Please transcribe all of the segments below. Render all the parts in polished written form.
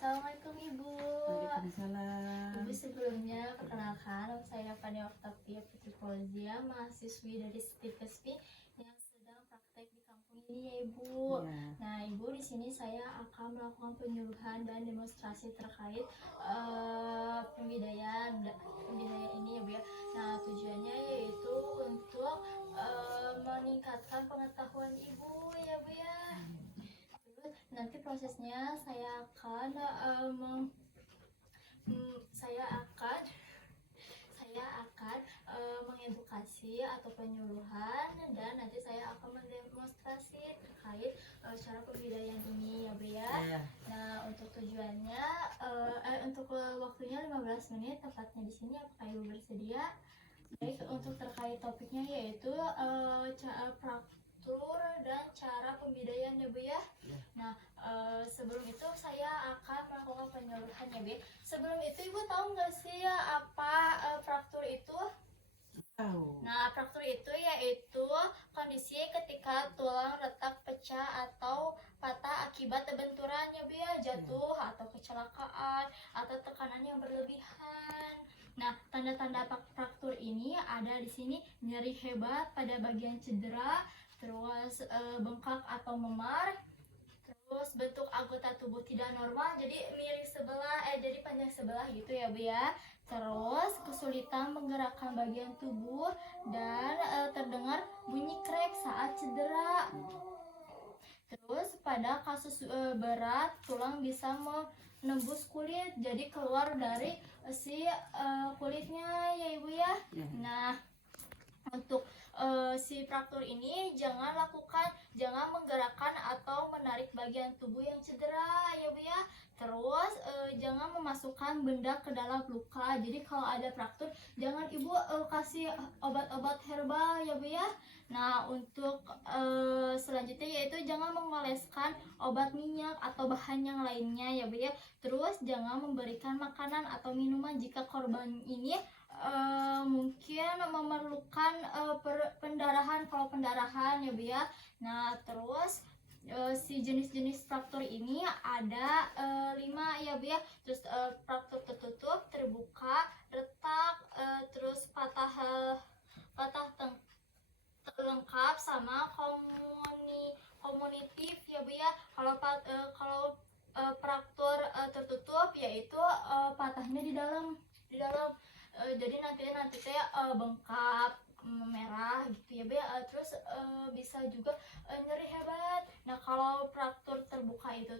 Assalamualaikum Ibu. Waalaikumsalam. Ibu, sebelumnya perkenalkan, nama saya Fani Oktavia Putri Fauzia, mahasiswi dari Stikespi yang sedang praktek di kampung ini ya Ibu. Ya. Nah Ibu, di sini saya akan melakukan penyuluhan dan demonstrasi terkait pembudayaan ini ya Bu ya. Nah tujuannya yaitu untuk meningkatkan pengetahuan Ibu ya Bu ya. Nanti prosesnya saya akan mengedukasi atau penyuluhan, dan nanti saya akan mendemonstrasi terkait cara pembudayaan ini ya Bu ya. Nah untuk tujuannya untuk waktunya 15 menit tepatnya di sini. Apakah Ibu bersedia? Baik, untuk terkait topiknya yaitu praktur dan cara pembudayaan ya Bu ya. Nah sebelum itu saya akan melakukan penyuluhan ya Bu. Sebelum itu Ibu tahu nggak sih apa praktur itu? Tahu. Nah praktur itu yaitu kondisi ketika tulang retak pecah atau patah akibat benturan ya Bu ya, jatuh atau kecelakaan atau tekanan yang berlebihan. Nah, tanda-tanda fraktur ini ada di sini: nyeri hebat pada bagian cedera, terus bengkak atau memar, terus bentuk anggota tubuh tidak normal, jadi miring sebelah, jadi panjang sebelah gitu ya Bu ya. Terus kesulitan menggerakkan bagian tubuh dan terdengar bunyi krek saat cedera. Terus pada kasus berat, tulang bisa menembus kulit, jadi keluar dari si kulitnya ya Ibu ya. Nah untuk si fraktur ini jangan menggerakkan atau menarik bagian tubuh yang cedera ya Bu ya. Terus jangan memasukkan benda ke dalam luka. Jadi kalau ada fraktur jangan Ibu kasih obat-obat herbal ya Bu ya. Nah untuk selanjutnya yaitu jangan mengoleskan obat minyak atau bahan yang lainnya ya Bu ya. Terus jangan memberikan makanan atau minuman jika korban ini mungkin memerlukan pendarahan, kalau pendarahan ya Bu ya. Nah terus si jenis-jenis fraktur ini ada 5 ya Bu ya. Terus fraktur tertutup, terbuka, retak, terus patah lengkap, sama komunitif ya Bu ya. Kalau fraktur tertutup yaitu patahnya di dalam, jadi nanti bengkak, merah gitu ya Bu ya. Terus bisa juga nyeri hebat. Nah kalau fraktur terbuka itu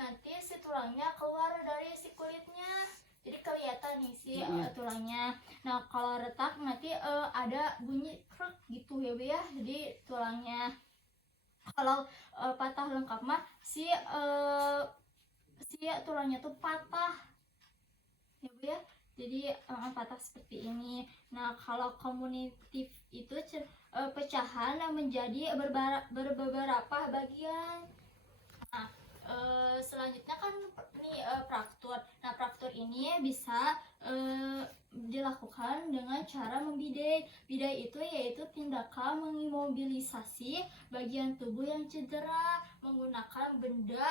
nanti si tulangnya keluar dari si kulitnya, jadi kelihatan nih si tulangnya. Nah kalau retak nanti ada bunyi krek gitu ya Bu ya, jadi tulangnya. Kalau patah lengkap mah si tulangnya tuh patah ya Bu ya, jadi patah seperti ini. Nah kalau komunitif itu pecahan menjadi beberapa bagian. Nah selanjutnya kan nih fraktur. Nah fraktur ini bisa dilakukan dengan cara membidai. Bidai itu yaitu tindakan mengimobilisasi bagian tubuh yang cedera menggunakan benda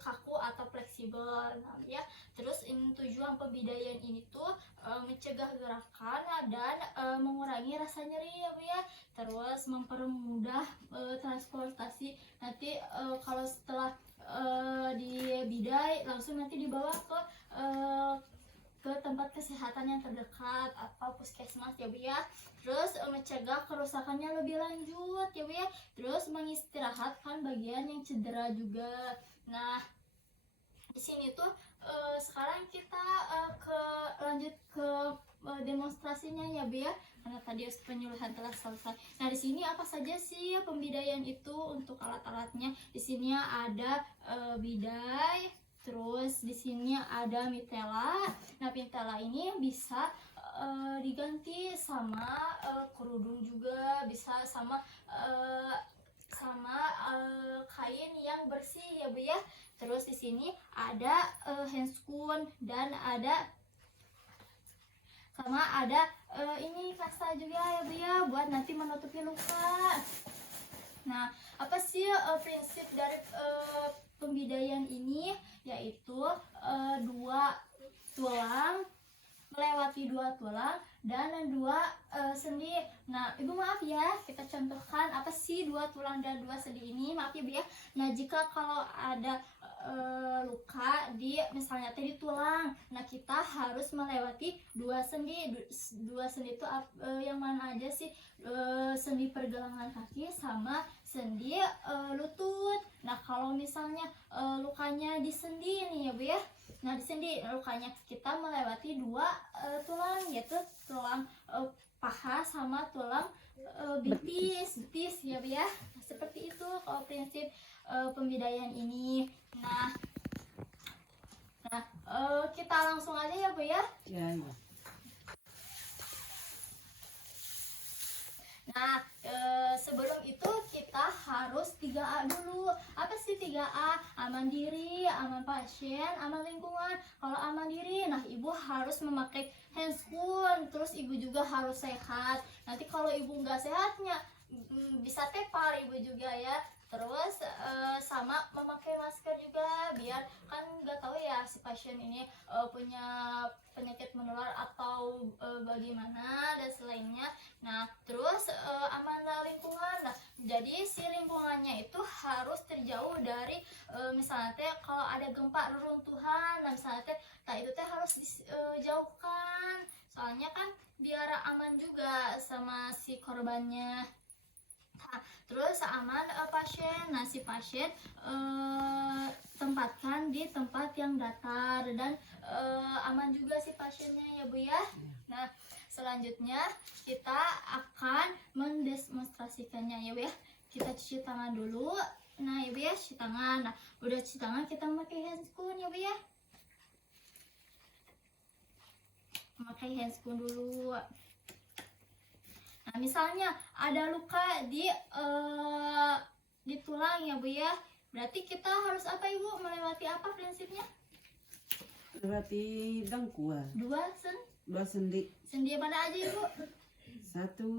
kaku atau fleksibel. Nah, ya. Terus tujuan pembidaian ini tuh mencegah gerakan dan mengurangi rasa nyeri ya Bu ya. Terus mempermudah transportasi. Nanti kalau setelah dibidai langsung nanti dibawa ke tempat kesehatan yang terdekat atau puskesmas ya Bu ya. Terus mencegah kerusakannya lebih lanjut ya Bu ya. Terus mengistirahatkan bagian yang cedera juga. Nah di sini tuh sekarang kita lanjut ke demonstrasinya ya Bu ya, karena tadi penyuluhan telah selesai. Nah di sini apa saja sih pembidaian itu untuk alat-alatnya? Di sini ada bidai, terus di sini ada mitela. Nah mitela ini bisa diganti sama kerudung juga, bisa sama kain yang bersih ya Bu ya. Terus di sini ada handscoon dan ada ini kasta juga ya Bu ya, buat nanti menutupi luka. Nah apa sih prinsip dari pembidaian ini yaitu dua tulang, melewati dua tulang dan dua sendi. Nah, Ibu maaf ya, kita contohkan apa sih dua tulang dan dua sendi ini. Maaf ya Bu ya. Nah, jika kalau ada luka di misalnya tadi tulang, nah kita harus melewati dua sendi. Dua sendi itu yang mana aja sih? Sendi pergelangan kaki sama sendi lutut. Nah, kalau misalnya lukanya di sendi nih ya Bu ya. Nah, di sendi lukanya kita melewati dua tulang, yaitu tulang paha sama tulang betis ya Bu ya. Nah, seperti itu kalau prinsip pembidaian ini. Nah, kita langsung aja ya Bu ya. Ya, ya. Nah, sebelum itu kita harus 3A dulu. Apa sih 3A? Aman diri, aman pasien, aman lingkungan. Kalau aman diri, nah Ibu harus memakai handscoon. Terus Ibu juga harus sehat. Nanti kalau Ibu nggak sehatnya, bisa tepar Ibu juga ya. Terus sama memakai masker juga, biar kan nggak tahu ya si pasien ini punya penyakit menular atau bagaimana dan selainnya. Nah, terus amanah lingkungan. Nah, jadi si lingkungannya itu harus terjauh dari misalnya teh kalau ada gempa reruntuhan, nah misalnya teh itu teh harus dijauhkan. Soalnya kan biar aman juga sama si korbannya. Nah, terus aman pasien. Nah, si pasien tempatkan di tempat yang datar dan aman juga si pasiennya ya Bu ya. Nah, selanjutnya kita akan mendemonstrasikannya ya Bu ya. Kita cuci tangan dulu. Nah ya Bu ya, cuci tangan. Nah, udah cuci tangan kita memakai handscoon ya Bu ya. Memakai handscoon dulu. Nah, misalnya ada luka di tulang ya Bu ya. Berarti kita harus apa Ibu? Melewati apa prinsipnya? Berarti dengkul. Dua sendi. sendi mana aja Ibu? Satu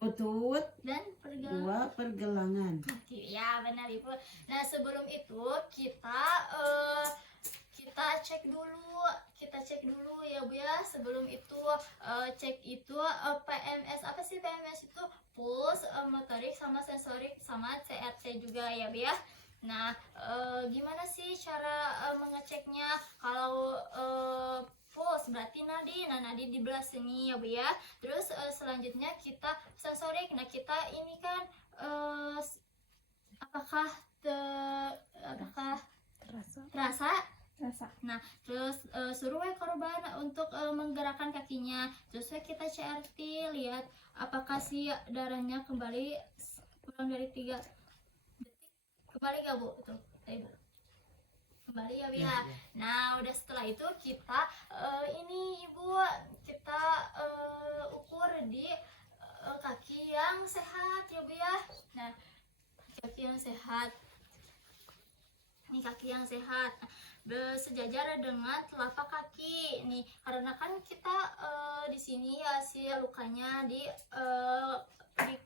lutut, Dan pergelangan. dua pergelangan. Ya benar Ibu. Nah, sebelum itu kita cek dulu ya Bu ya. Sebelum itu cek itu PMS. Apa sih PMS itu? Puls, motorik sama sensorik sama CRT juga ya Bu ya. Nah, gimana sih cara mengeceknya? Kalau puls berarti nadi. Nah, nadi di belah sini ya Bu ya. Terus selanjutnya kita sensorik. Nah, kita ini kan apakah terasa? Nah, terus suruh korban untuk menggerakkan kakinya. Terus kita CRT, lihat apakah si darahnya kembali kurang dari 3 detik. Kembali gak Bu? Itu, Ibu. Kembali ya Bu ya. Nah, udah setelah itu kita ini Ibu, kita ukur di kaki yang sehat ya Bu ya. Nah, kaki yang sehat. Ini kaki yang sehat sejajar dengan telapak kaki nih, karena kan kita di sini ya si lukanya di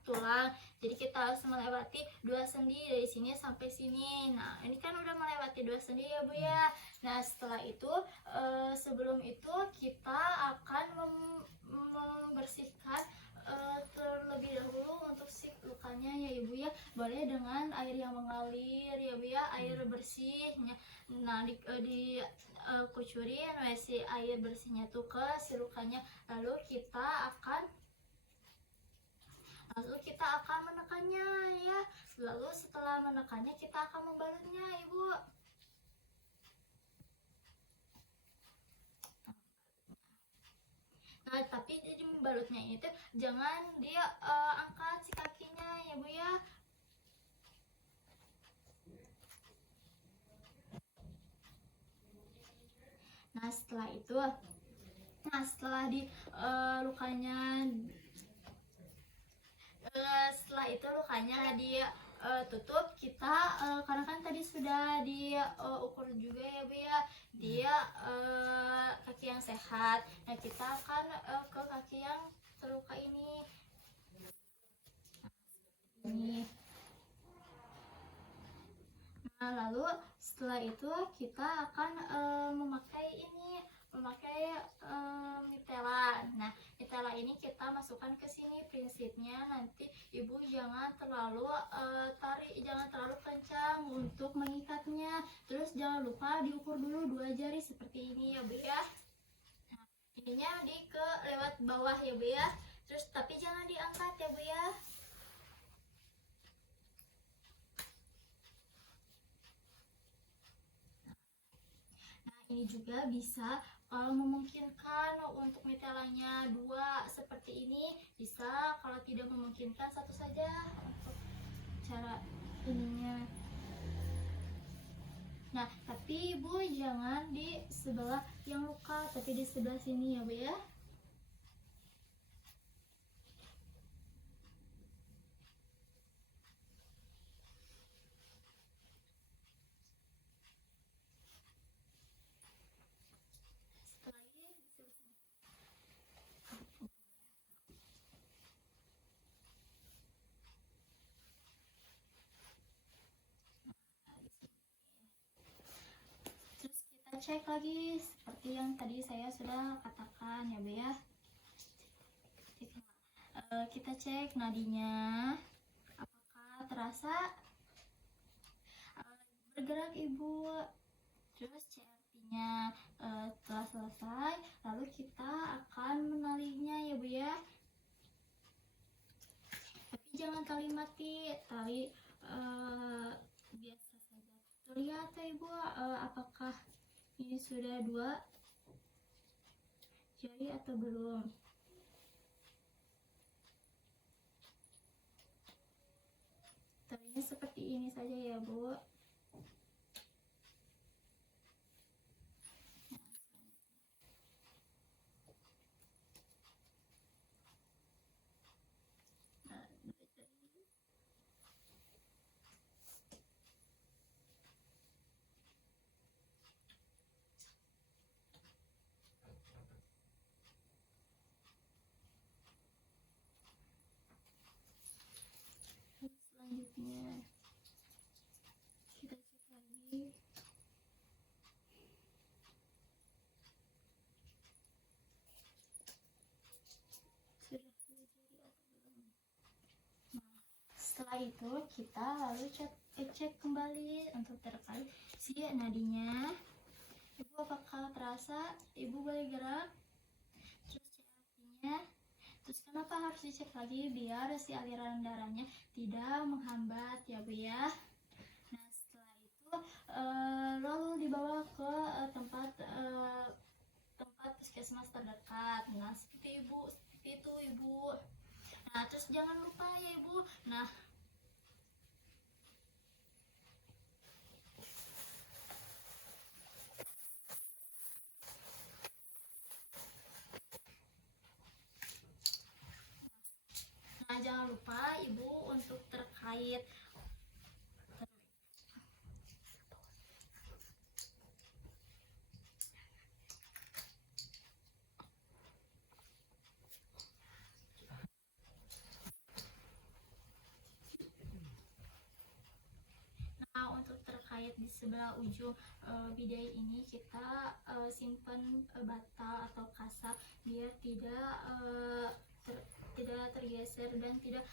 tulang, jadi kita harus melewati 2 sendi dari sini sampai sini. Nah, ini kan udah melewati 2 sendi ya Bu ya. Nah, setelah itu sebelum itu kita akan membersihkan terlebih dahulu untuk si lukanya ya Ibu ya. Boleh dengan air yang mengalir ya Bu ya, air bersihnya. Nah, kucurin si air bersihnya tuh ke si lukanya. Lalu kita akan menekannya ya. Lalu setelah menekannya kita akan membalutnya Ibu. Nah, tapi jadi membalutnya ini tuh jangan dia angkat si kakinya ya Bu ya. Nah, setelah itu, setelah di lukanya ditutup, kita karena kan tadi sudah diukur juga ya Bu ya, dia kaki yang sehat. Nah, kita akan ke kaki yang terluka ini. Nah, lalu setelah itu kita akan memakai Nutella. Nah, Nutella ini kita masukkan ke sini. Prinsipnya nanti ibu jangan terlalu jangan terlalu kencang untuk mengikatnya. Terus jangan lupa diukur dulu 2 jari seperti ini ya Bu ya. Nah, ininya lewat bawah ya Bu ya. Terus tapi jangan diangkat ya Bu ya. Ini juga bisa kalau memungkinkan untuk Nutellanya 2 seperti ini bisa, kalau tidak memungkinkan 1 saja untuk cara ininya. Nah, tapi ibu jangan di sebelah yang luka, tapi di sebelah sini ya Bu ya. Terus kita cek lagi seperti yang tadi saya sudah katakan ya Bu ya. Kita cek nadinya apakah terasa bergerak ibu. Terus CRT-nya telah selesai, lalu kita akan menalinya ya Bu ya. Tapi jangan tali mati, tali biasa saja. Lihat ya Ibu, apakah ini sudah 2 jari atau belum. Talinya seperti ini saja ya Bu. Selanjutnya kita cek lagi. Sudah 2 jari atau belum. Nah, setelah itu kita lalu cek kembali untuk terkait si nadinya. Ibu apakah terasa? Ibu boleh gerak. Terus CRT-nya. Terus kenapa harus dicek lagi? Biar si aliran darahnya tidak menghambat ya Bu ya. Nah, setelah itu lalu dibawa ke tempat puskesmas terdekat. Nah, seperti itu Ibu. Nah, terus jangan lupa ya Ibu. Nah, jangan lupa Ibu untuk terkait di sebelah ujung bidai ini kita simpan batal atau kasak biar tidak tergeser dan tidak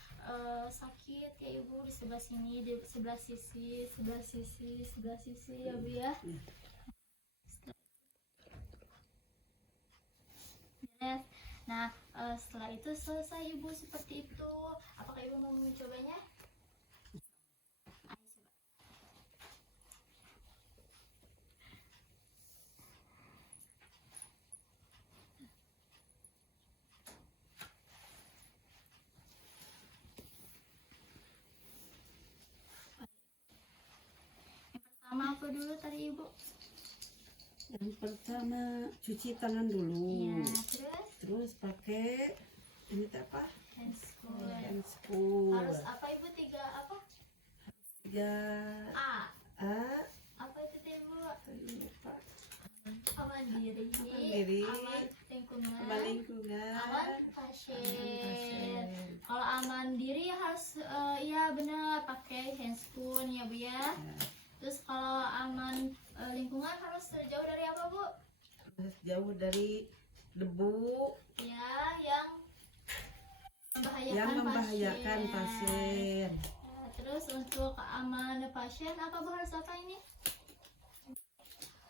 sakit ya Ibu. Di sebelah sini, di sebelah sisi ya Bu ya. Beres. Nah, setelah itu selesai Ibu seperti itu. Apakah Ibu mau mencobanya? Apa dulu tadi Ibu? Yang pertama cuci tangan dulu. Iya, terus pakai ini apa? Handscool. Harus apa Ibu? 3 apa? 3 A. Apa itu Ibu? Lupa. Aman diri. Aman lingkungan. Aman pasien. Kalau aman diri harus ya benar pakai handscool ya Bu ya. Terus kalau aman lingkungan harus jauh dari apa Bu? Harus jauh dari debu Ya, yang yang membahayakan pasien. pasien. Ya, terus untuk keamanan pasien apa Bu, harus apa ini?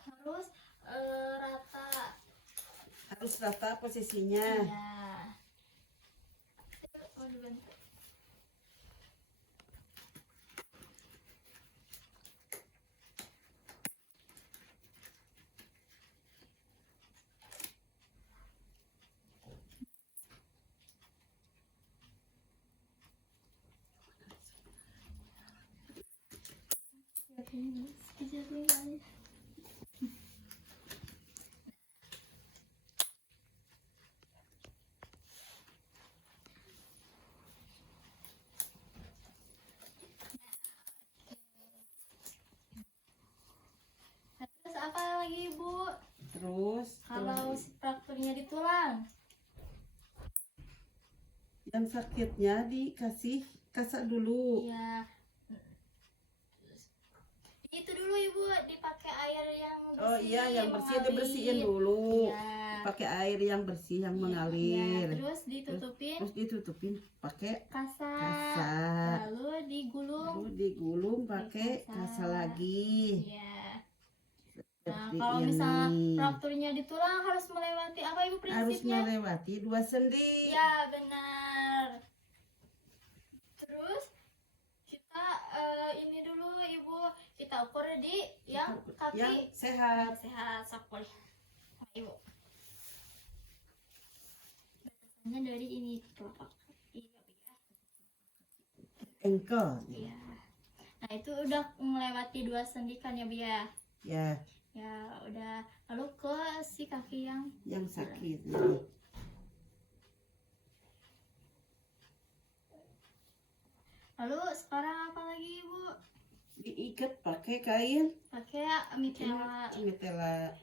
Harus rata. Harus rata posisinya. Ya. Oh, dibantu. Sekejap nih kali. Terus apa lagi Bu? Terus Kalau frakturnya di tulang, yang sakitnya dikasih kasak dulu. ya itu dulu Ibu, dipakai air yang bersih. Oh iya, yang bersih mengalir. dibersihin dulu. Ya. Pakai air yang bersih yang Ya, mengalir. ya. Terus ditutupin Terus ditutupin pakai kasak. kasak. Lalu digulung. Lalu digulung pakai Kasak. kasak lagi. Ya. Nah, Seperti kalau ini. misalnya frakturnya di tulang harus melewati apa Ibu Harus prinsipnya? melewati 2 sendi. Ya, benar. Terus kita ini dulu Ibu, kita ukur di yang kaki Yang sehat. sehat sakit. Nah, Ibu. Batasannya dari ini telapak kaki ya. Engkel. Iya. Nah, itu udah melewati 2 sendi kan ya Bu ya? Ya, Ya, udah. Lalu ke si kaki yang sakit. Jadi, lalu sekarang apa lagi Ibu? diikat pakai kain Pakai mitela. mitela.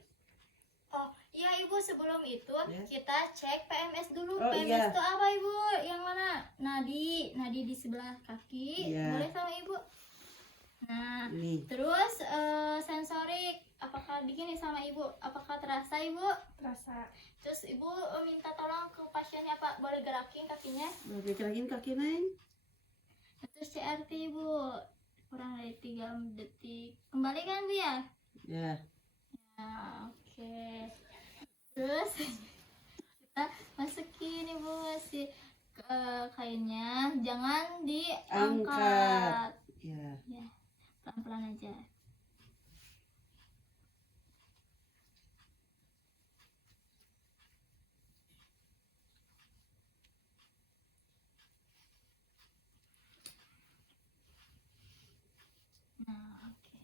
Oh iya Ibu, sebelum itu Ya. kita cek PMS dulu. Oh, PMS iya. itu apa Ibu? Yang mana? Nadi di sebelah kaki. Iya. Boleh sama Ibu? Nah, Ini terus sensorik. Apakah begini sama Ibu? Apakah terasa Ibu? Terasa. Terus Ibu minta tolong ke pasiennya Pak, boleh gerakin kakinya. boleh gerakin kaki Neng. Terus CRT Ibu kurang dari 3 detik. Kembalikan Bu ya? Ya, Nah, oke. Terus kita masukin Ibu si kainnya, jangan diangkat. ya. Ya, pelan-pelan aja. Nah, oke.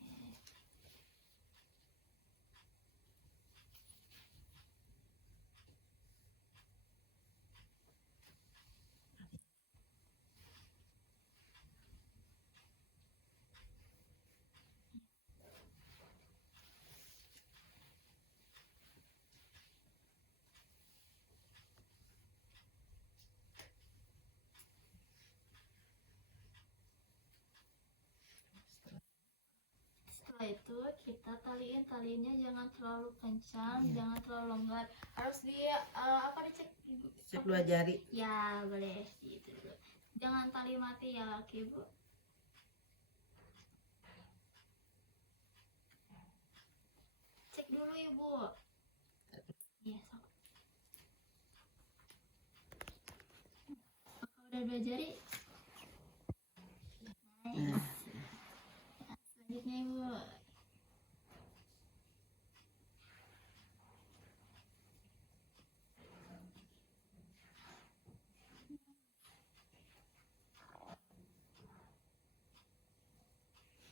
Setelah itu kita talinya jangan terlalu kencang, Iya. jangan terlalu longgar. Harus apa dicek? Cek 2 jari. Ya, boleh gitu dulu. Jangan tali mati ya laki Bu. Cek dulu Ibu. Iya, sok. Apakah udah 2 jari? Nice. Nah, Nah, selanjutnya Ibu.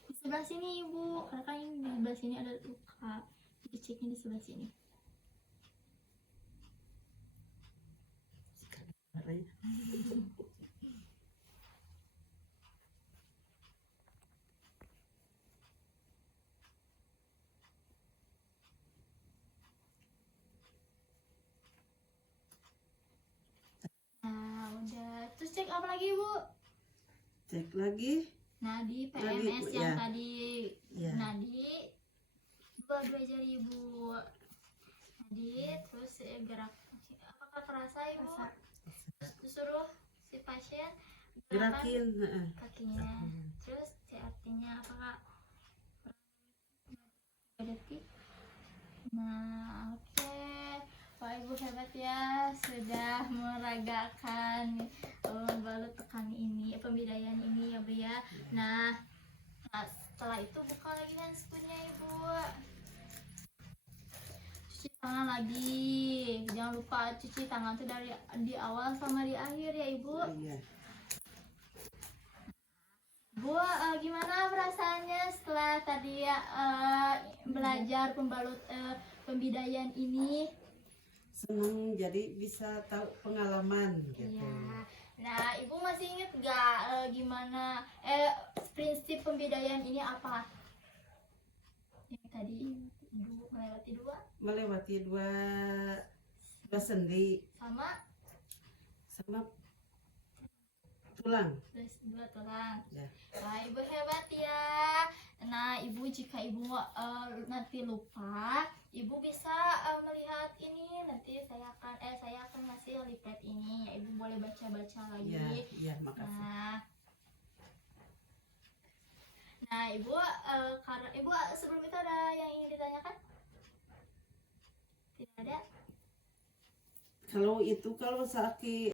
Di sebelah sini Ibu, karena kan ini di sebelah sini ada luka. Diceknya di sebelah sini. Nah, udah. Terus cek apa lagi Bu? cek lagi nadi, Nadi, PMS Bu, yang ya. tadi Ya. nadi, dua jari ibu, nadi, terus gerak. Apakah terasa ibu? Disuruh si pasien gerakan Gerakin, heeh. kakinya, terus si artinya apakah detik? Nah, oke. Wah, ibu hebat ya, sudah meragakan balut tekan ini, pembidayaan ini ya bu ya. Nah, setelah itu buka lagi handscootnya ibu. Cuci tangan lagi, jangan lupa cuci tangan tuh dari di awal sama di akhir ya ibu. Iya. Bu, gimana perasaannya setelah tadi belajar pembidayaan ini? Senang jadi bisa tahu pengalaman gitu. Iya. Nah, ibu masih inget gak gimana prinsip pembidayaan ini apa? Yang tadi ibu melewati Melewati dua sendi sama sama tulang. plus dua tulang. Ya. Wah, ibu hebat ya. Nah, ibu jika ibu nanti lupa, ibu bisa melihat ini. Nanti saya akan ngasih leaflet ini. Ya, ibu boleh baca-baca lagi. Ya, ya, makasih. Nah, ibu karena ibu sebelum itu ada yang ingin ditanyakan? Tidak ada. Kalau sakit